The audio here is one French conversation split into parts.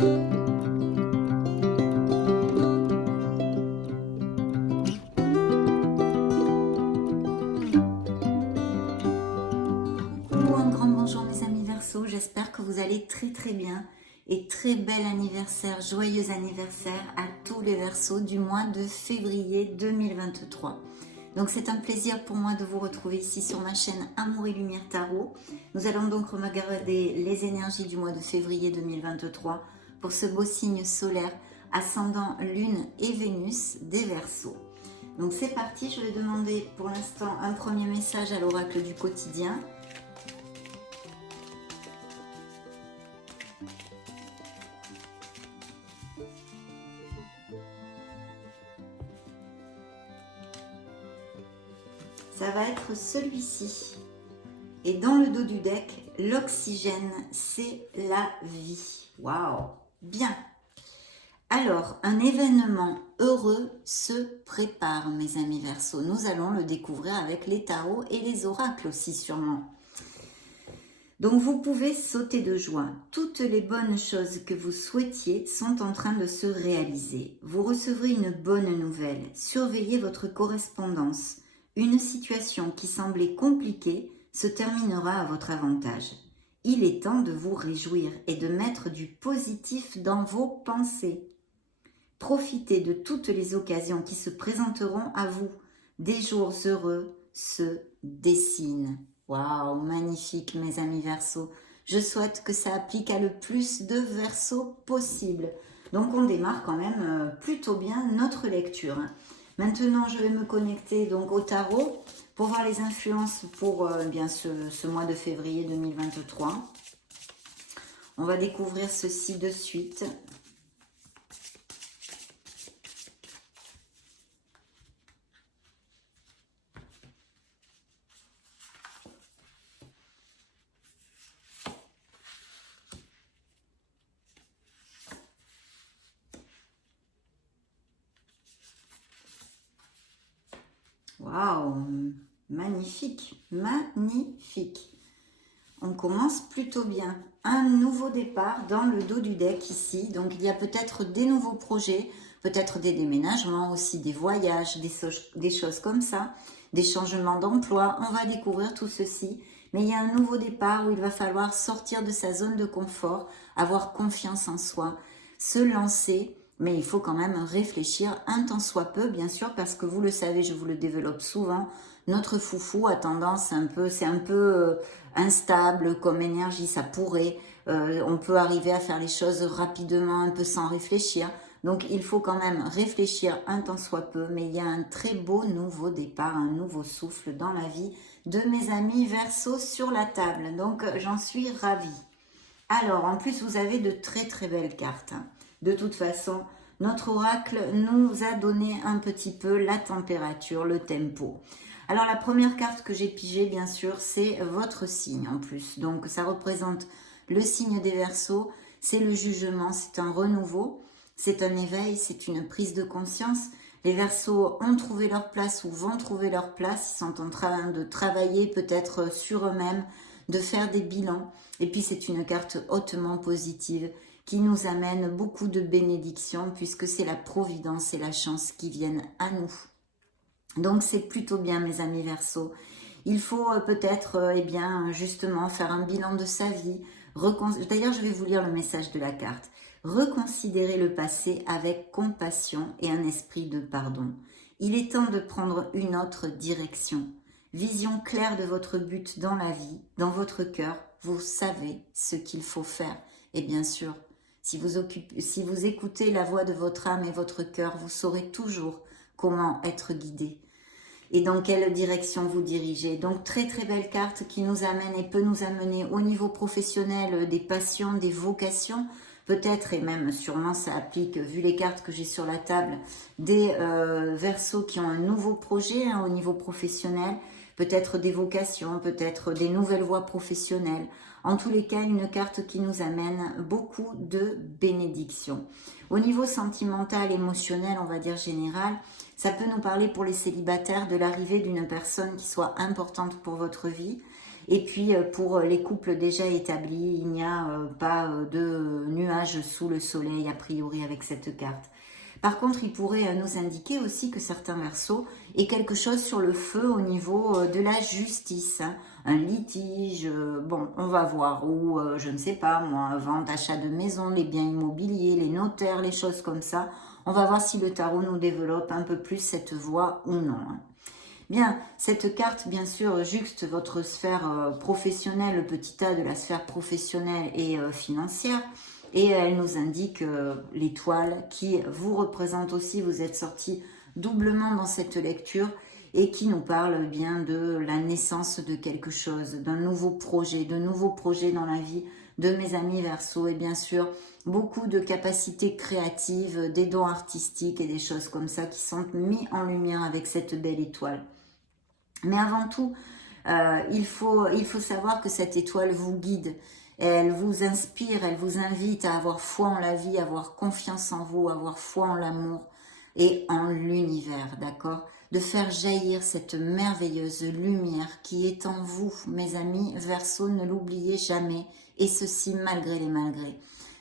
Un grand bonjour mes amis Verseau, j'espère que vous allez très bien et très bel anniversaire, joyeux anniversaire à tous les Verseaux du mois de février 2023. Donc c'est un plaisir pour moi de vous retrouver ici sur ma chaîne Amour et Lumière Tarot. Nous allons donc regarder les énergies du mois de février 2023 pour ce beau signe solaire ascendant Lune et Vénus des Verseaux. Donc c'est parti, je vais demander pour l'instant un premier message à l'oracle du quotidien. Ça va être celui-ci. Et dans le dos du deck, l'oxygène, c'est la vie. Waouh! Bien. Alors, un événement heureux se prépare, mes amis Verseau. Nous allons le découvrir avec les tarots et les oracles aussi sûrement. Donc, vous pouvez sauter de joie. Toutes les bonnes choses que vous souhaitiez sont en train de se réaliser. Vous recevrez une bonne nouvelle. Surveillez votre correspondance. Une situation qui semblait compliquée se terminera à votre avantage. Il est temps de vous réjouir et de mettre du positif dans vos pensées. Profitez de toutes les occasions qui se présenteront à vous. Des jours heureux se dessinent. Waouh, magnifique mes amis Verseau. Je souhaite que ça applique à le plus de Verseau possible. Donc on démarre quand même plutôt bien notre lecture. Maintenant, je vais me connecter donc au tarot pour voir les influences pour bien ce mois de février 2023. On va découvrir ceci de suite. Waouh, magnifique, magnifique. On commence plutôt bien. Un nouveau départ dans le dos du deck ici. Donc il y a peut-être des nouveaux projets, peut-être des déménagements aussi, des voyages, des choses comme ça, des changements d'emploi. On va découvrir tout ceci. Mais il y a un nouveau départ où il va falloir sortir de sa zone de confort, avoir confiance en soi, se lancer. Mais il faut quand même réfléchir un tant soit peu, bien sûr, parce que vous le savez, je vous le développe souvent, notre foufou a tendance c'est un peu instable comme énergie, ça pourrait, on peut arriver à faire les choses rapidement, un peu sans réfléchir. Donc il faut quand même réfléchir un tant soit peu, mais il y a un très beau nouveau départ, un nouveau souffle dans la vie de mes amis Verseau sur la table. Donc j'en suis ravie. Alors, en plus, vous avez de très belles cartes. De toute façon, notre oracle nous a donné un petit peu la température, le tempo. Alors, la première carte que j'ai pigée, bien sûr, c'est votre signe en plus. Donc, ça représente le signe des Verseaux. C'est le jugement, c'est un renouveau, c'est un éveil, c'est une prise de conscience. Les Verseaux ont trouvé leur place ou vont trouver leur place. Ils sont en train de travailler peut-être sur eux-mêmes, de faire des bilans. Et puis c'est une carte hautement positive qui nous amène beaucoup de bénédictions puisque c'est la providence et la chance qui viennent à nous. Donc c'est plutôt bien mes amis Verseau. Il faut peut-être eh bien justement faire un bilan de sa vie. D'ailleurs je vais vous lire le message de la carte. Reconsidérer le passé avec compassion et un esprit de pardon. Il est temps de prendre une autre direction. Vision claire de votre but dans la vie, dans votre cœur, vous savez ce qu'il faut faire. Et bien sûr, si vous écoutez la voix de votre âme et votre cœur, vous saurez toujours comment être guidé et dans quelle direction vous dirigez. Donc très belle carte qui nous amène et peut nous amener au niveau professionnel des passions, des vocations, peut-être et même sûrement ça applique, vu les cartes que j'ai sur la table, des Verseaux qui ont un nouveau projet au niveau professionnel, peut-être des vocations, peut-être des nouvelles voies professionnelles. En tous les cas, une carte qui nous amène beaucoup de bénédictions. Au niveau sentimental, émotionnel, on va dire général, ça peut nous parler pour les célibataires de l'arrivée d'une personne qui soit importante pour votre vie Et puis pour les couples déjà établis, il n'y a pas de nuages sous le soleil a priori avec cette carte. Par contre, il pourrait nous indiquer aussi que certains Verseaux aient quelque chose sur le feu au niveau de la justice, hein. Un litige, bon, on va voir, ou je ne sais pas moi, vente, achat de maison, les biens immobiliers, les notaires, les choses comme ça. On va voir si le tarot nous développe un peu plus cette voie ou non, hein. Bien, cette carte, bien sûr, juxte votre sphère professionnelle, le petit a de la sphère professionnelle et financière. Et elle nous indique l'étoile qui vous représente aussi. Vous êtes sorti doublement dans cette lecture et qui nous parle bien de la naissance de quelque chose, d'un nouveau projet, de nouveaux projets dans la vie de mes amis Verseau. Et bien sûr, beaucoup de capacités créatives, des dons artistiques et des choses comme ça qui sont mis en lumière avec cette belle étoile. Mais avant tout, il faut savoir que cette étoile vous guide. Elle vous inspire, elle vous invite à avoir foi en la vie, à avoir confiance en vous, à avoir foi en l'amour et en l'univers, d'accord? De faire jaillir cette merveilleuse lumière qui est en vous, mes amis Verseau, ne l'oubliez jamais, et ceci malgré les malgrés.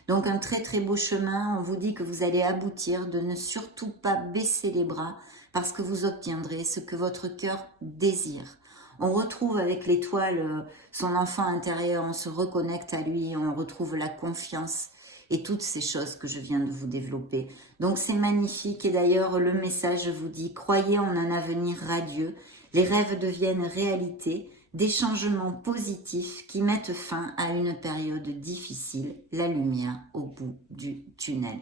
Donc un très très beau chemin, on vous dit que vous allez aboutir, de ne surtout pas baisser les bras, parce que vous obtiendrez ce que votre cœur désire. On retrouve avec l'étoile son enfant intérieur, on se reconnecte à lui, on retrouve la confiance et toutes ces choses que je viens de vous développer. Donc c'est magnifique et d'ailleurs le message vous dit, croyez en un avenir radieux, les rêves deviennent réalité, des changements positifs qui mettent fin à une période difficile, la lumière au bout du tunnel.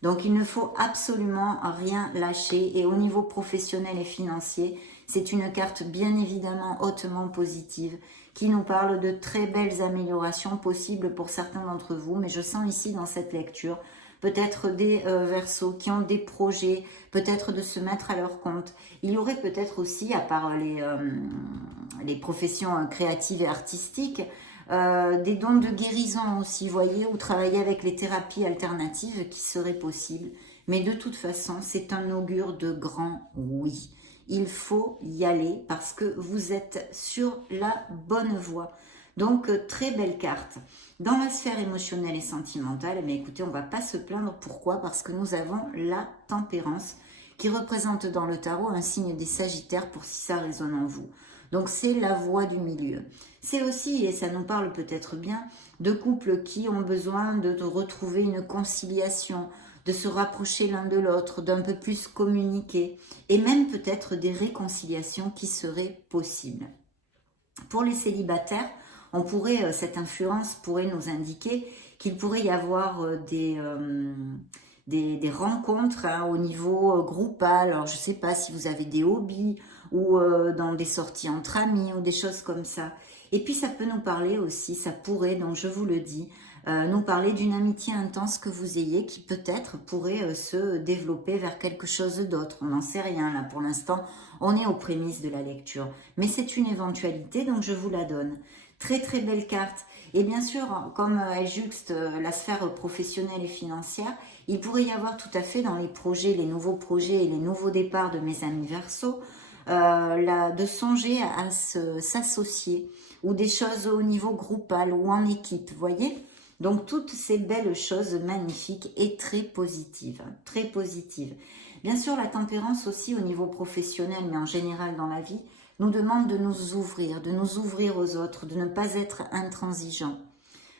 Donc il ne faut absolument rien lâcher et au niveau professionnel et financier, c'est une carte bien évidemment hautement positive qui nous parle de très belles améliorations possibles pour certains d'entre vous. Mais je sens ici dans cette lecture peut-être des Verseaux qui ont des projets, peut-être de se mettre à leur compte. Il y aurait peut-être aussi, à part les professions créatives et artistiques, des dons de guérison aussi, voyez, ou travailler avec les thérapies alternatives qui seraient possibles. Mais de toute façon, c'est un augure de grand oui. Il faut y aller parce que vous êtes sur la bonne voie. Donc, très belle carte. Dans la sphère émotionnelle et sentimentale, mais écoutez, on ne va pas se plaindre. Pourquoi? Parce que nous avons la tempérance qui représente dans le tarot un signe des Sagittaires pour si ça résonne en vous. Donc, c'est la voie du milieu. C'est aussi, et ça nous parle peut-être bien, de couples qui ont besoin de retrouver une conciliation, de se rapprocher l'un de l'autre, d'un peu plus communiquer, et même peut-être des réconciliations qui seraient possibles. Pour les célibataires, cette influence pourrait nous indiquer qu'il pourrait y avoir des rencontres au niveau groupal. Alors je ne sais pas si vous avez des hobbies ou dans des sorties entre amis ou des choses comme ça. Et puis ça peut nous parler aussi, ça pourrait, donc je vous le dis, nous parler d'une amitié intense que vous ayez qui peut-être pourrait se développer vers quelque chose d'autre. On n'en sait rien là pour l'instant, on est aux prémices de la lecture. Mais c'est une éventualité, donc je vous la donne. Très très belle carte. Et bien sûr, comme elle juxte la sphère professionnelle et financière, il pourrait y avoir tout à fait dans les projets, les nouveaux projets et les nouveaux départs de mes amis Verseaux, de songer à s'associer ou des choses au niveau groupal ou en équipe, voyez. Donc toutes ces belles choses magnifiques et très positives, très positives. Bien sûr, la tempérance aussi au niveau professionnel, mais en général dans la vie, nous demande de nous ouvrir aux autres, de ne pas être intransigeant.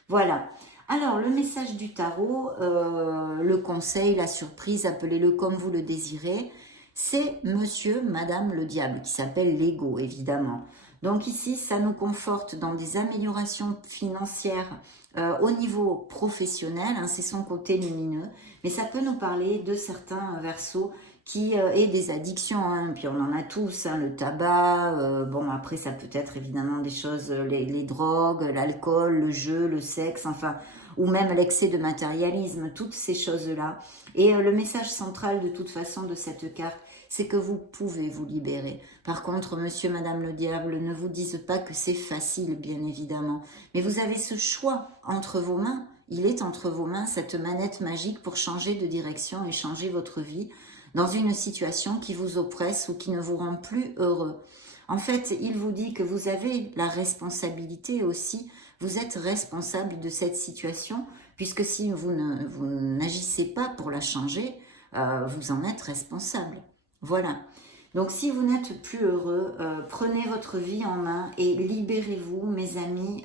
Voilà. Alors, le message du tarot, le conseil, la surprise, appelez-le comme vous le désirez, c'est monsieur, madame le diable, qui s'appelle l'ego, évidemment. Donc ici, ça nous conforte dans des améliorations financières au niveau professionnel, hein, c'est son côté lumineux, mais ça peut nous parler de certains Verseaux qui aient des addictions, hein, puis on en a tous, hein, le tabac, bon après ça peut être évidemment des choses, les drogues, l'alcool, le jeu, le sexe, enfin, ou même l'excès de matérialisme, toutes ces choses-là. Et le message central de toute façon de cette carte, c'est que vous pouvez vous libérer. Par contre, monsieur, madame le diable, ne vous disent pas que c'est facile, bien évidemment. Mais vous avez ce choix entre vos mains. Il est entre vos mains, cette manette magique pour changer de direction et changer votre vie dans une situation qui vous oppresse ou qui ne vous rend plus heureux. En fait, il vous dit que vous avez la responsabilité aussi, vous êtes responsable de cette situation, puisque si vous n'agissez pas pour la changer, vous en êtes responsable. Voilà. Donc si vous n'êtes plus heureux, prenez votre vie en main et libérez-vous, mes amis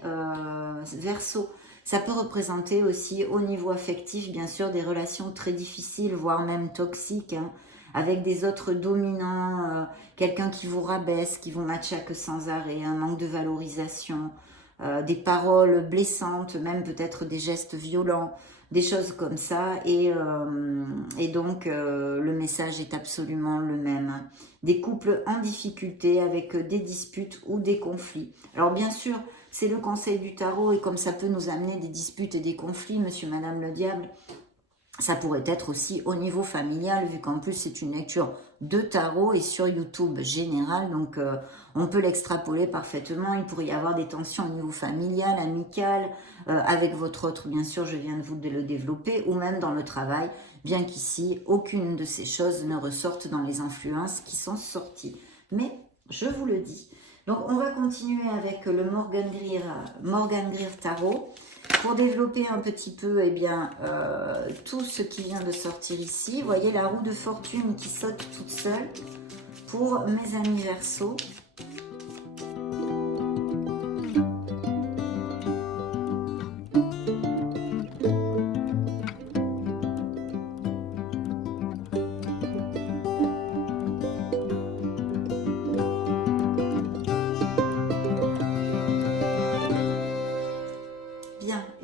Verseau. Ça peut représenter aussi au niveau affectif, bien sûr, des relations très difficiles, voire même toxiques, hein, avec des autres dominants, quelqu'un qui vous rabaisse, qui vous machaque sans arrêt, un manque de valorisation, des paroles blessantes, même peut-être des gestes violents, des choses comme ça. Et donc, le message est absolument le même. Des couples en difficulté avec des disputes ou des conflits. Alors bien sûr, c'est le conseil du tarot et comme ça peut nous amener des disputes et des conflits, monsieur, madame le diable, ça pourrait être aussi au niveau familial, vu qu'en plus c'est une lecture de tarot et sur YouTube général, donc on peut l'extrapoler parfaitement. Il pourrait y avoir des tensions au niveau familial, amical, avec votre autre, bien sûr, je viens de vous le développer, ou même dans le travail, bien qu'ici, aucune de ces choses ne ressorte dans les influences qui sont sorties. Mais, je vous le dis. Donc, on va continuer avec le Morgan Greer Tarot pour développer un petit peu eh bien, tout ce qui vient de sortir ici. Vous voyez la roue de fortune qui saute toute seule pour mes amis Verseau.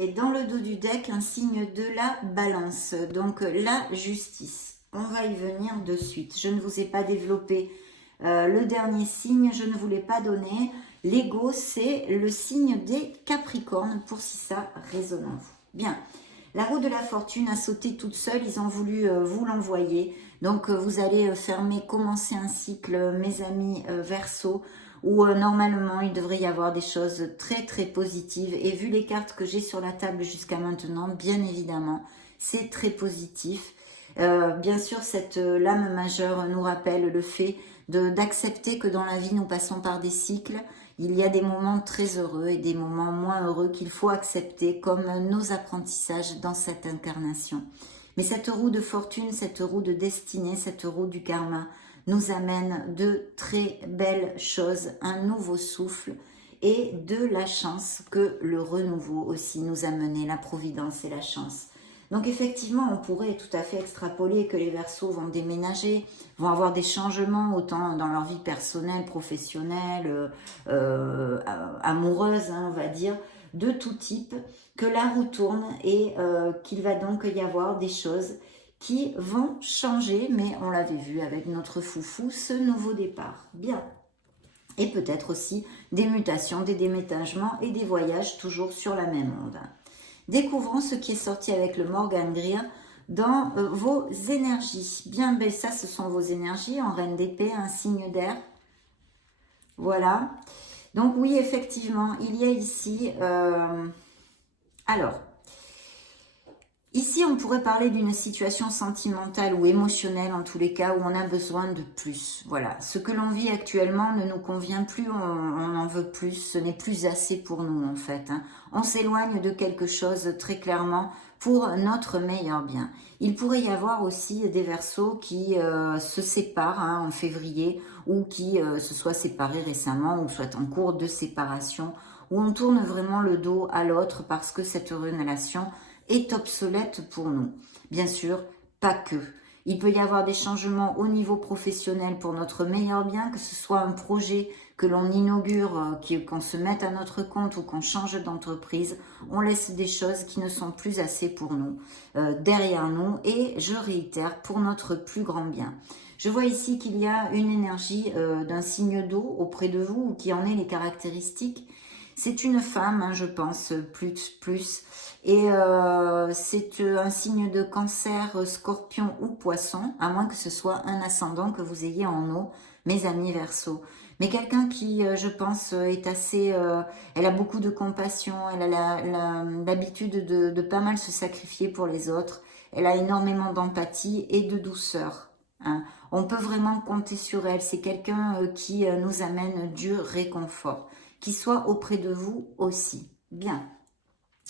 Et dans le dos du deck, un signe de la balance, donc la justice. On va y venir de suite. Je ne vous ai pas développé le dernier signe, je ne vous l'ai pas donné. L'ego, c'est le signe des Capricornes, pour si ça résonne en vous. Bien, la roue de la fortune a sauté toute seule, ils ont voulu vous l'envoyer. Donc, vous allez commencer un cycle, mes amis Verseau, où normalement il devrait y avoir des choses très très positives, et vu les cartes que j'ai sur la table jusqu'à maintenant, bien évidemment c'est très positif. Bien sûr, cette lame majeure nous rappelle le fait d'accepter que dans la vie nous passons par des cycles. Il y a des moments très heureux et des moments moins heureux qu'il faut accepter comme nos apprentissages dans cette incarnation. Mais cette roue de fortune, cette roue de destinée, cette roue du karma nous amène de très belles choses, un nouveau souffle et de la chance que le renouveau aussi nous a mené, la providence et la chance. Donc effectivement, on pourrait tout à fait extrapoler que les Verseaux vont déménager, vont avoir des changements autant dans leur vie personnelle, professionnelle, amoureuse, hein, on va dire, de tout type, que la roue tourne et qu'il va donc y avoir des choses qui vont changer, mais on l'avait vu avec notre foufou, ce nouveau départ. Bien. Et peut-être aussi des mutations, des déménagements et des voyages toujours sur la même onde. Découvrons ce qui est sorti avec le Morgan Greer dans vos énergies. Bien, ben ça, ce sont vos énergies en reine d'épée, un signe d'air. Voilà. Donc oui, effectivement, il y a ici... alors... Ici, on pourrait parler d'une situation sentimentale ou émotionnelle, en tous les cas, où on a besoin de plus. Voilà, ce que l'on vit actuellement ne nous convient plus, on en veut plus, ce n'est plus assez pour nous, en fait. Hein. On s'éloigne de quelque chose, très clairement, pour notre meilleur bien. Il pourrait y avoir aussi des Verseaux qui se séparent hein, en février, ou qui se soient séparés récemment, ou soient en cours de séparation, où on tourne vraiment le dos à l'autre parce que cette relation est obsolète pour nous. Bien sûr, pas que. Il peut y avoir des changements au niveau professionnel pour notre meilleur bien, que ce soit un projet que l'on inaugure, qu'on se mette à notre compte ou qu'on change d'entreprise. On laisse des choses qui ne sont plus assez pour nous, derrière nous, et je réitère, pour notre plus grand bien. Je vois ici qu'il y a une énergie d'un signe d'eau auprès de vous, ou qui en est les caractéristiques. C'est une femme, hein, je pense, plus. Et c'est un signe de cancer, scorpion ou poisson, à moins que ce soit un ascendant que vous ayez en eau, mes amis Verseau. Mais quelqu'un qui, je pense, est assez... elle a beaucoup de compassion, elle a l'habitude de pas mal se sacrifier pour les autres. Elle a énormément d'empathie et de douceur. hein. On peut vraiment compter sur elle. C'est quelqu'un qui nous amène du réconfort, qui soit auprès de vous aussi. Bien.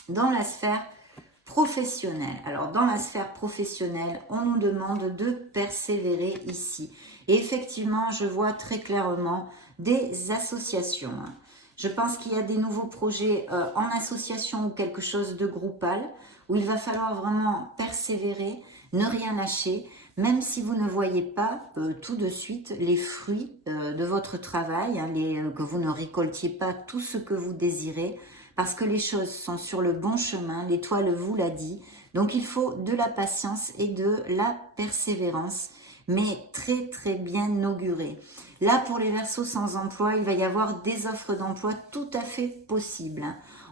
Dans la sphère professionnelle. Alors, dans la sphère professionnelle, on nous demande de persévérer ici. Et effectivement, je vois très clairement des associations. Je pense qu'il y a des nouveaux projets en association ou quelque chose de groupal où il va falloir vraiment persévérer, ne rien lâcher, même si vous ne voyez pas tout de suite les fruits de votre travail, hein, que vous ne récoltiez pas tout ce que vous désirez, parce que les choses sont sur le bon chemin, l'étoile vous l'a dit. Donc il faut de la patience et de la persévérance, mais très très bien augurée. Là, pour les Verseaux sans emploi, il va y avoir des offres d'emploi tout à fait possibles.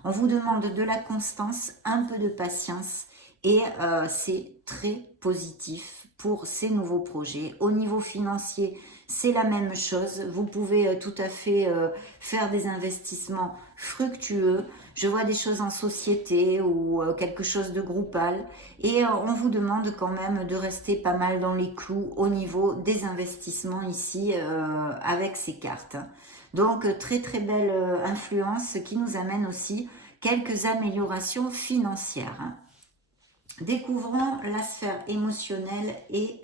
On vous demande de la constance, un peu de patience, et c'est très positif pour ces nouveaux projets. Au niveau financier, c'est la même chose. Vous pouvez tout à fait faire des investissements fructueux. Je vois des choses en société ou quelque chose de groupal. Et on vous demande quand même de rester pas mal dans les clous au niveau des investissements ici avec ces cartes. Donc très très belle influence qui nous amène aussi quelques améliorations financières. Découvrons la sphère émotionnelle et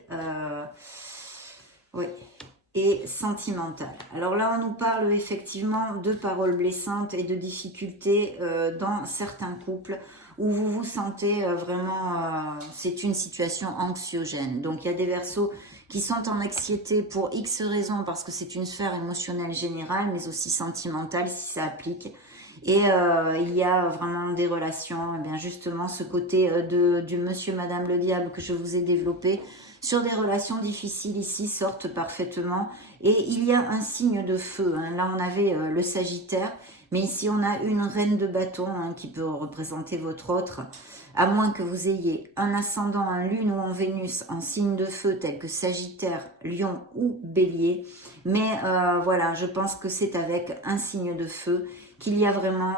sentimentale. Alors là, on nous parle effectivement de paroles blessantes et de difficultés dans certains couples où vous vous sentez vraiment, c'est une situation anxiogène. Donc il y a des Verseaux qui sont en anxiété pour X raisons parce que c'est une sphère émotionnelle générale, mais aussi sentimentale si ça applique. Et il y a vraiment des relations, eh bien justement ce côté du monsieur, madame le diable que je vous ai développé, sur des relations difficiles ici sortent parfaitement. Et il y a un signe de feu, hein. Là on avait le Sagittaire, mais ici on a une reine de bâton hein, qui peut représenter votre autre, à moins que vous ayez un ascendant, un lune ou un Vénus en signe de feu tel que Sagittaire, Lion ou Bélier. Mais voilà, je pense que c'est avec un signe de feu qu'il y a vraiment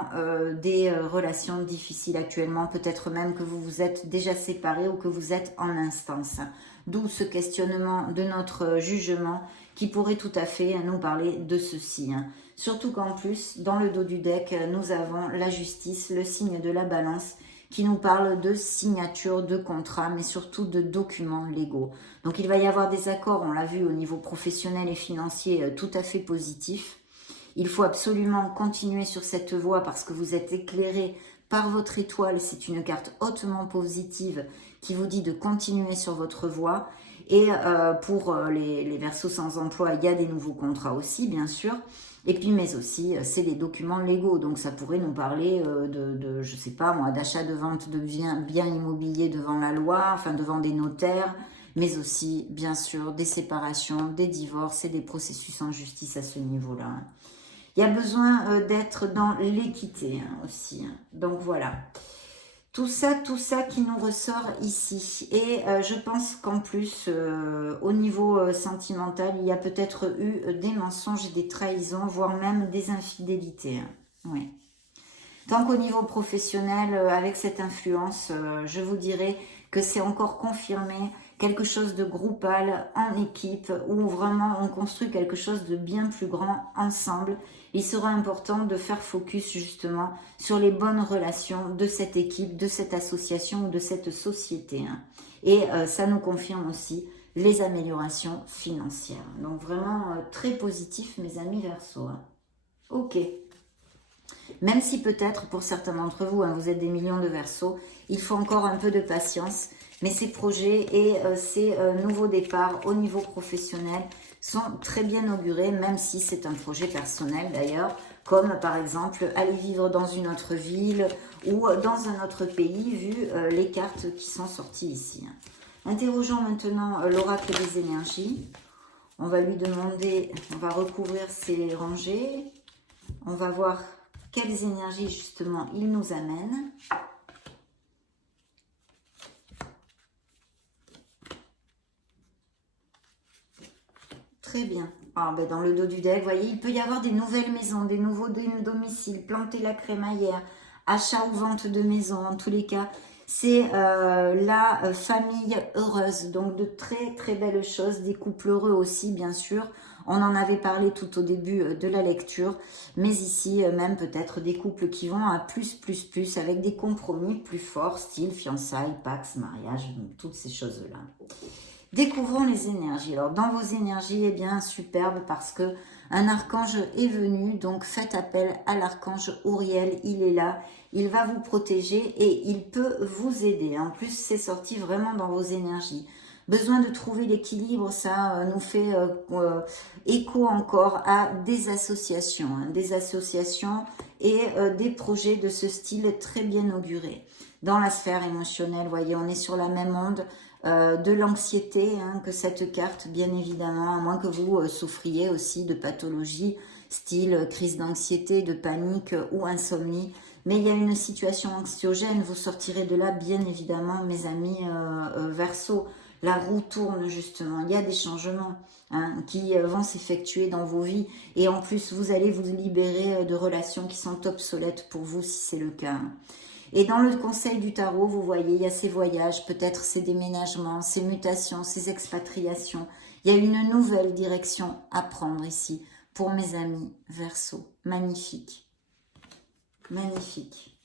des relations difficiles actuellement, peut-être même que vous vous êtes déjà séparés ou que vous êtes en instance. D'où ce questionnement de notre jugement qui pourrait tout à fait nous parler de ceci. Hein. Surtout qu'en plus, dans le dos du deck, nous avons la justice, le signe de la balance, qui nous parle de signature de contrat, mais surtout de documents légaux. Donc il va y avoir des accords, on l'a vu au niveau professionnel et financier, tout à fait positifs. Il faut absolument continuer sur cette voie parce que vous êtes éclairé par votre étoile. C'est une carte hautement positive qui vous dit de continuer sur votre voie. Et pour les Verseaux sans emploi, il y a des nouveaux contrats aussi, bien sûr. Et puis, mais aussi, c'est les documents légaux. Donc, ça pourrait nous parler je sais pas moi, d'achat, de vente de biens immobiliers devant la loi, enfin devant des notaires, mais aussi, bien sûr, des séparations, des divorces et des processus en justice à ce niveau-là. Il y a besoin d'être dans l'équité hein, aussi. Hein. Donc voilà. Tout ça qui nous ressort ici. Et je pense qu'en plus, au niveau sentimental, il y a peut-être eu des mensonges et des trahisons, voire même des infidélités. Hein. Oui. Tant qu'au niveau professionnel, avec cette influence, je vous dirais que c'est encore confirmé quelque chose de groupal, en équipe, où vraiment on construit quelque chose de bien plus grand ensemble. Il sera important de faire focus justement sur les bonnes relations de cette équipe, de cette association ou de cette société. Hein. Et ça nous confirme aussi les améliorations financières. Donc vraiment très positif mes amis Verseaux. Hein. Ok. Même si peut-être pour certains d'entre vous, hein, vous êtes des millions de Verseaux, il faut encore un peu de patience. Mais ces projets et ces nouveaux départs au niveau professionnel sont très bien augurés, même si c'est un projet personnel d'ailleurs, comme par exemple aller vivre dans une autre ville ou dans un autre pays, vu les cartes qui sont sorties ici. Interrogeons maintenant l'oracle des énergies. On va lui demander, on va recouvrir ses rangées, on va voir quelles énergies justement il nous amène. Très bien. Ah, ben dans le dos du deck, vous voyez, il peut y avoir des nouvelles maisons, des nouveaux domiciles, planter la crémaillère, achat ou vente de maison. En tous les cas, C'est la famille heureuse, donc de très très belles choses, des couples heureux aussi bien sûr. On en avait parlé tout au début de la lecture, mais ici même peut-être des couples qui vont à plus avec des compromis plus forts, style fiançailles, pax, mariage, toutes ces choses-là. Découvrons les énergies. Alors dans vos énergies, eh bien superbe parce que un archange est venu, donc faites appel à l'archange Auriel, il est là, il va vous protéger et il peut vous aider. En plus, c'est sorti vraiment dans vos énergies. Besoin de trouver l'équilibre, ça nous fait écho encore à des associations et des projets de ce style très bien augurés. Dans la sphère émotionnelle, voyez, on est sur la même onde. De l'anxiété que cette carte, bien évidemment, à moins que vous souffriez aussi de pathologies, style crise d'anxiété, de panique ou insomnie. Mais il y a une situation anxiogène, vous sortirez de là, bien évidemment, mes amis Verseau. La roue tourne justement, il y a des changements qui vont s'effectuer dans vos vies. Et en plus, vous allez vous libérer de relations qui sont obsolètes pour vous, si c'est le cas. Et dans le conseil du tarot, vous voyez, il y a ces voyages, peut-être ces déménagements, ces mutations, ces expatriations. Il y a une nouvelle direction à prendre ici pour mes amis Verseau. Magnifique. Magnifique.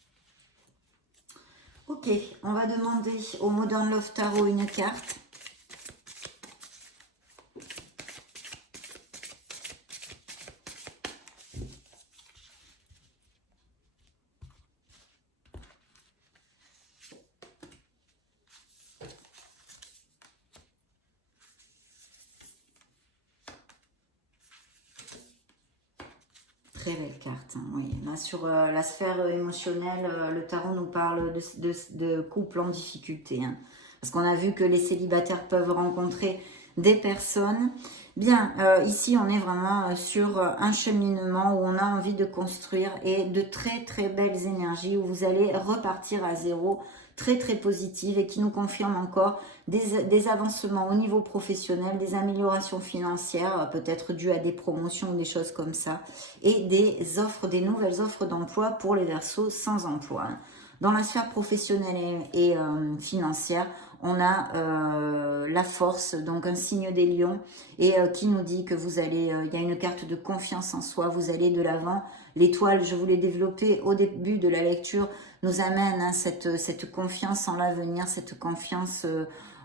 Ok, on va demander au Modern Love Tarot une carte. Très belle carte, oui. Là, sur la sphère émotionnelle, le tarot nous parle de couple en difficulté. Parce qu'on a vu que les célibataires peuvent rencontrer des personnes. Bien, ici, on est vraiment sur un cheminement où on a envie de construire et de très, très belles énergies où vous allez repartir à zéro, très, très positive et qui nous confirme encore des avancements au niveau professionnel, des améliorations financières, peut-être dues à des promotions ou des choses comme ça, et des nouvelles offres d'emploi pour les Verseaux sans emploi. Dans la sphère professionnelle et financière, on a la force, donc un signe des lions, et qui nous dit que vous allez, il y a une carte de confiance en soi, vous allez de l'avant. L'étoile, je vous l'ai développée au début de la lecture, nous amène cette confiance en l'avenir, cette confiance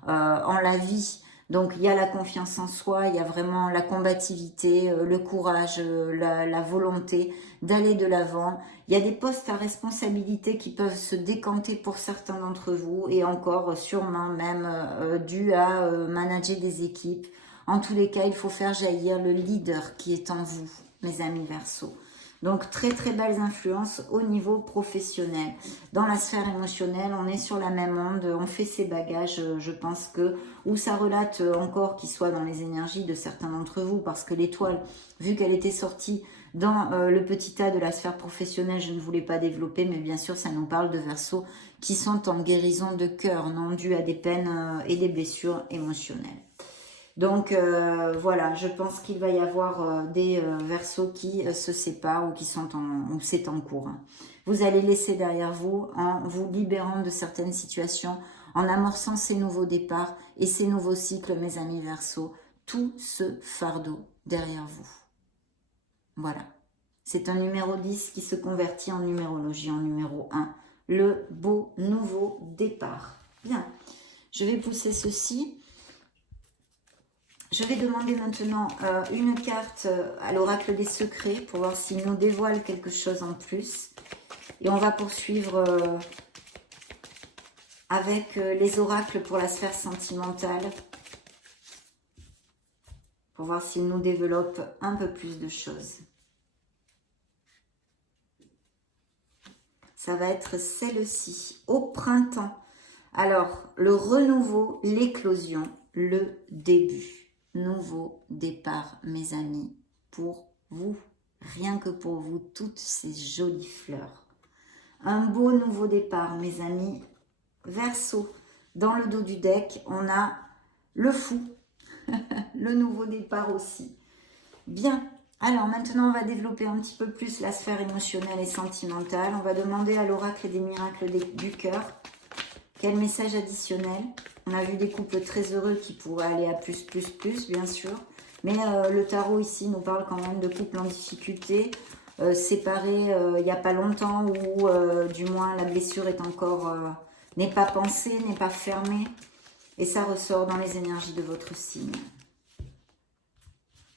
en la vie. Donc il y a la confiance en soi, il y a vraiment la combativité, le courage, la volonté d'aller de l'avant. Il y a des postes à responsabilité qui peuvent se décanter pour certains d'entre vous et encore sûrement même dû à manager des équipes. En tous les cas, il faut faire jaillir le leader qui est en vous, mes amis Verseaux. Donc très très belles influences au niveau professionnel. Dans la sphère émotionnelle, on est sur la même onde, on fait ses bagages, je pense que, ou ça relate encore qu'il soit dans les énergies de certains d'entre vous, parce que l'étoile, vu qu'elle était sortie dans le petit tas de la sphère professionnelle, je ne voulais pas développer, mais bien sûr ça nous parle de Verseaux qui sont en guérison de cœur, non dû à des peines et des blessures émotionnelles. Donc voilà, je pense qu'il va y avoir des Verseaux qui se séparent ou qui sont ou c'est en cours. Vous allez laisser derrière vous en vous libérant de certaines situations, en amorçant ces nouveaux départs et ces nouveaux cycles, mes amis Verseaux, tout ce fardeau derrière vous. Voilà. C'est un numéro 10 qui se convertit en numérologie, en numéro 1. Le beau nouveau départ. Bien, je vais pousser ceci. Je vais demander maintenant une carte à l'oracle des secrets pour voir s'il nous dévoile quelque chose en plus. Et on va poursuivre avec les oracles pour la sphère sentimentale. Pour voir s'il nous développe un peu plus de choses. Ça va être celle-ci, au printemps. Alors, le renouveau, l'éclosion, le début. Nouveau départ, mes amis, pour vous, rien que pour vous, toutes ces jolies fleurs. Un beau nouveau départ, mes amis. Verseau, dans le dos du deck, on a le fou, le nouveau départ aussi. Bien, alors maintenant on va développer un petit peu plus la sphère émotionnelle et sentimentale. On va demander à l'oracle des miracles du cœur Quel message additionnel? On a vu des couples très heureux qui pourraient aller à plus, bien sûr. Mais le tarot ici nous parle quand même de couples en difficulté, séparés il n'y a pas longtemps, ou du moins la blessure est encore, n'est pas pensée, n'est pas fermée. Et ça ressort dans les énergies de votre signe.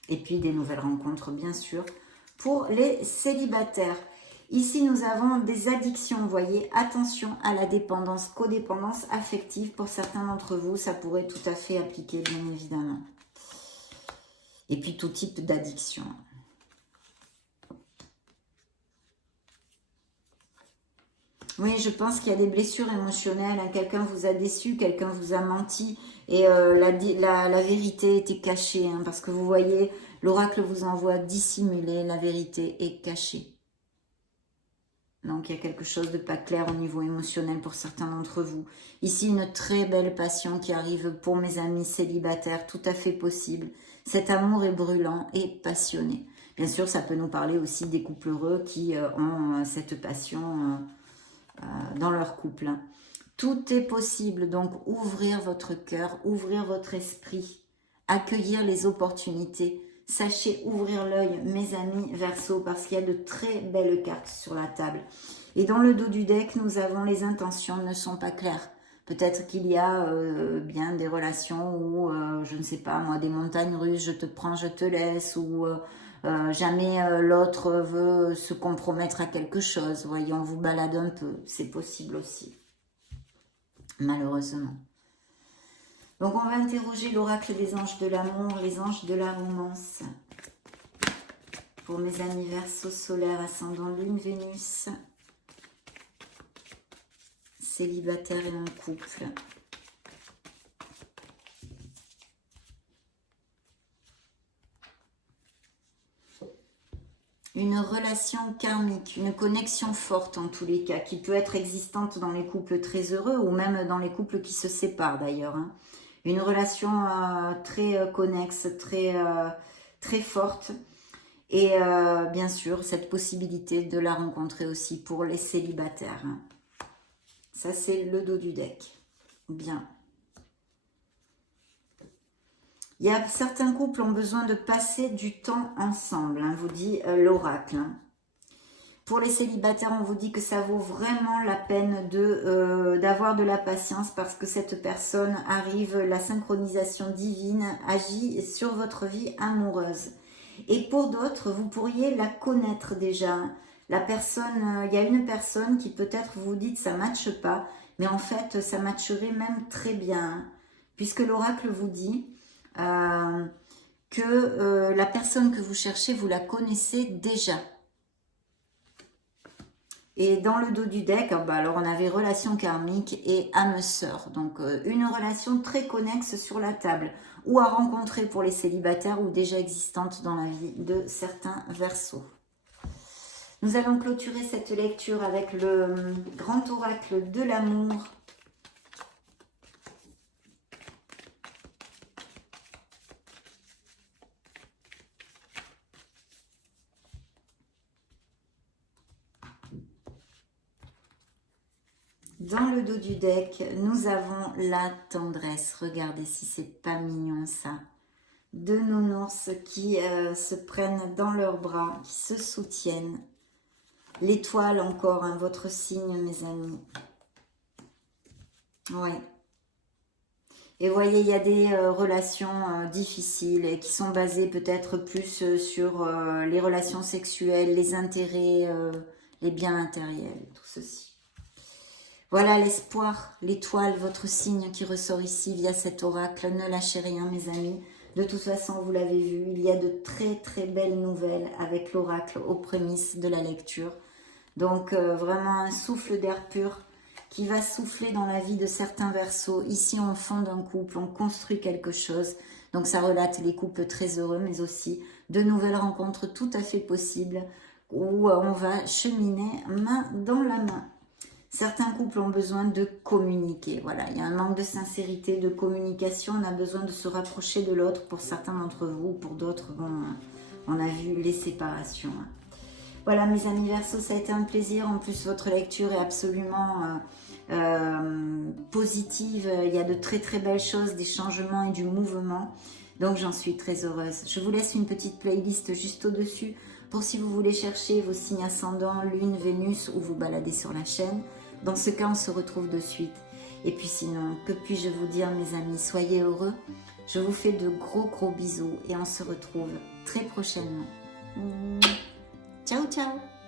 Et puis des nouvelles rencontres, bien sûr, pour les célibataires. Ici, nous avons des addictions, vous voyez. Attention à la dépendance, codépendance affective. Pour certains d'entre vous, ça pourrait tout à fait appliquer, bien évidemment. Et puis, tout type d'addiction. Oui, je pense qu'il y a des blessures émotionnelles. Hein. Quelqu'un vous a déçu, quelqu'un vous a menti. Et la vérité était cachée. Hein, parce que vous voyez, l'oracle vous envoie dissimuler. La vérité est cachée. Donc, il y a quelque chose de pas clair au niveau émotionnel pour certains d'entre vous. Ici, une très belle passion qui arrive pour mes amis célibataires, tout à fait possible. Cet amour est brûlant et passionné. Bien sûr, ça peut nous parler aussi des couples heureux qui ont cette passion dans leur couple. Tout est possible, donc ouvrir votre cœur, ouvrir votre esprit, accueillir les opportunités. Sachez ouvrir l'œil, mes amis Verseau, parce qu'il y a de très belles cartes sur la table. Et dans le dos du deck, nous avons les intentions ne sont pas claires. Peut-être qu'il y a bien des relations où, je ne sais pas moi, des montagnes russes, je te prends, je te laisse, ou jamais l'autre veut se compromettre à quelque chose. Voyez, on vous balade un peu, c'est possible aussi, malheureusement. Donc, on va interroger l'oracle des anges de l'amour, les anges de la romance. Pour mes amis Verseau, solaire, ascendant Lune, Vénus, célibataire et en couple. Une relation karmique, une connexion forte en tous les cas, qui peut être existante dans les couples très heureux ou même dans les couples qui se séparent d'ailleurs. Hein. Une relation très connexe, très forte. Et bien sûr, cette possibilité de la rencontrer aussi pour les célibataires. Hein. Ça, c'est le dos du deck. Bien. Il y a certains couples qui ont besoin de passer du temps ensemble, hein, vous dit l'oracle. Hein. Pour les célibataires, on vous dit que ça vaut vraiment la peine d'avoir de la patience parce que cette personne arrive, la synchronisation divine agit sur votre vie amoureuse. Et pour d'autres, vous pourriez la connaître déjà. La personne, il y a une personne qui peut-être vous dites ça ne matche pas, mais en fait ça matcherait même très bien. Puisque l'oracle vous dit que la personne que vous cherchez, vous la connaissez déjà. Et dans le dos du deck, alors on avait relation karmique et âme sœur. Donc une relation très connexe sur la table ou à rencontrer pour les célibataires ou déjà existante dans la vie de certains Verseaux. Nous allons clôturer cette lecture avec le grand oracle de l'amour. Dans le dos du deck, nous avons la tendresse. Regardez si c'est pas mignon ça. Deux nounours qui se prennent dans leurs bras, qui se soutiennent. L'étoile encore, hein, votre signe, mes amis. Ouais. Et vous voyez, il y a des relations difficiles et qui sont basées peut-être plus sur les relations sexuelles, les intérêts, les biens matériels, tout ceci. Voilà l'espoir, l'étoile, votre signe qui ressort ici via cet oracle. Ne lâchez rien, mes amis. De toute façon, vous l'avez vu, il y a de très très belles nouvelles avec l'oracle aux prémices de la lecture. Donc vraiment un souffle d'air pur qui va souffler dans la vie de certains Verseaux. Ici, on fonde un couple, on construit quelque chose. Donc ça relate les couples très heureux, mais aussi de nouvelles rencontres tout à fait possibles où on va cheminer main dans la main. Certains couples ont besoin de communiquer. Voilà, il y a un manque de sincérité, de communication. On a besoin de se rapprocher de l'autre pour certains d'entre vous. Pour d'autres, bon, on a vu les séparations. Voilà, mes amis Verseaux, ça a été un plaisir. En plus, votre lecture est absolument positive. Il y a de très très belles choses, des changements et du mouvement. Donc j'en suis très heureuse. Je vous laisse une petite playlist juste au-dessus pour si vous voulez chercher vos signes ascendants, Lune, Vénus ou vous balader sur la chaîne. Dans ce cas, on se retrouve de suite. Et puis sinon, que puis-je vous dire mes amis, soyez heureux. Je vous fais de gros bisous et on se retrouve très prochainement. Ciao ciao.